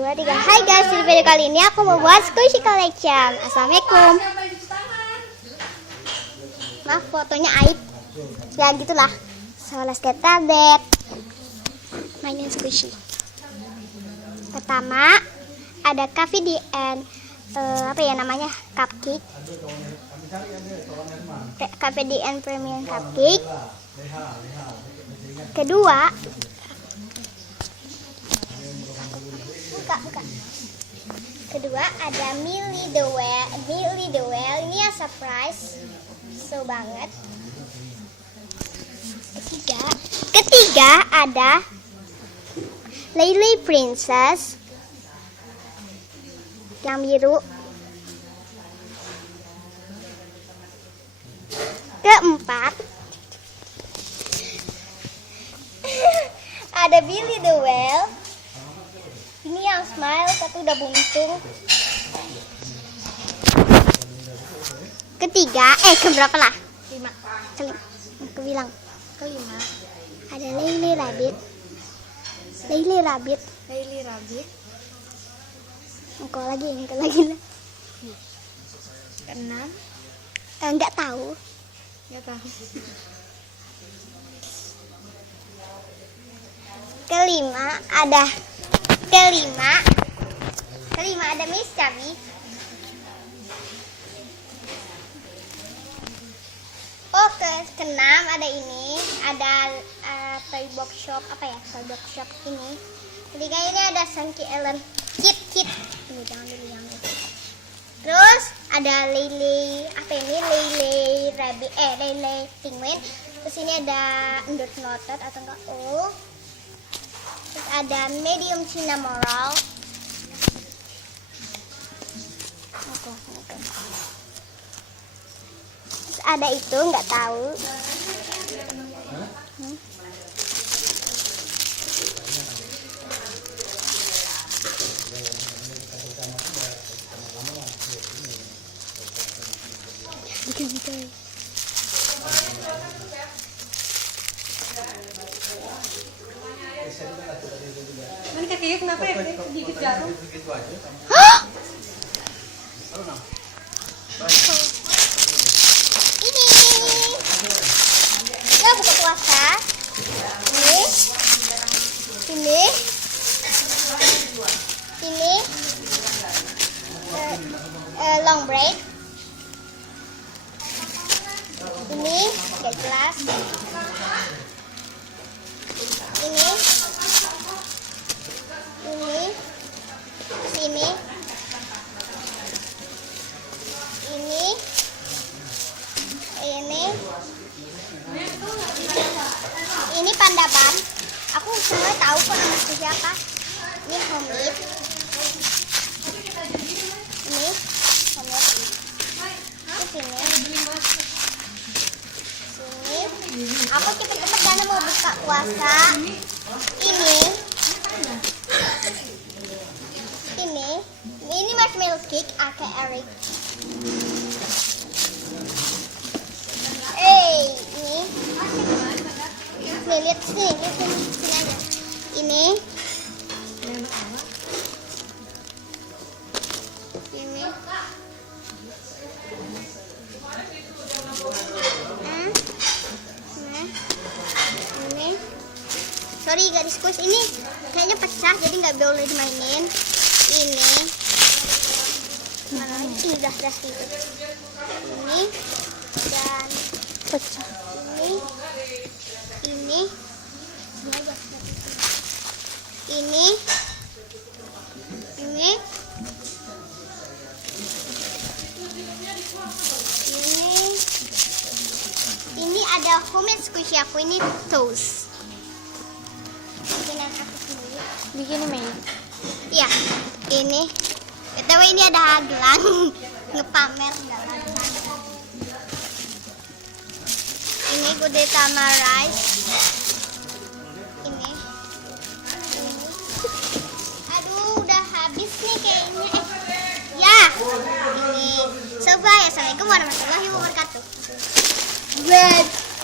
2, 3. Hai guys, di video kali ini aku mau buat squishy collection. Assalamualaikum. Maaf fotonya aib. Ya gitulah. So let's get started. Mainin squishy. Pertama ada KVDN apa ya namanya, cupcake. KVDN premium cupcake. Kedua buka. Kedua ada Millie the Well. Ini ya surprise, so banget. Ketiga ada Lily Princess yang biru. Keempat ada Billy the Well. Ini yang smile tapi udah buntung. Ketiga, keberapa lah? 5. Aku bilang kelima. Ada Lily Rabbit. Engkau lagi. Keenam? Enggak tahu. Kelima ada Miss Chubby. Keenam ada ini, ada toy box shop, toy box shop ini. Ketiga ini ada Sankey Ellen Kit. Ini jangan dulu. Terus ada Lily Rabbit, Lily Penguin. Terus ini ada Endurance Noted atau enggak Terus ada medium Cinnamoral. Terus ada itu nggak tahu. Mana kakinya kenapa ya? Sedikit jatuh. Ini ya buka puasa. Ini long break. Ini gak jelas. Ini Panda Ban. Aku semua tahu kok namanya siapa. Ini Homemade. Ini Homemade. Sini. Aku cepet-cepet karena mau buka puasa. Ini marshmallow cake aka Eric. Ini lihat sini aja. Ini sorry gak di squeeze, ini kayaknya pecah jadi nggak boleh dimainin. Ini udah gitu. Ini dan pecah. Ini ada homemade squishy aku, ini toast. Bikinan aku sendiri. Bikin Mei. Iya, ini. BTW ini ada gelang ngepamer gelang. Ini Gudetama rice. Ini. Aduh, udah habis nih kayaknya. Ya. Ini. So bye. Assalamualaikum warahmatullahi wabarakatuh. Bread.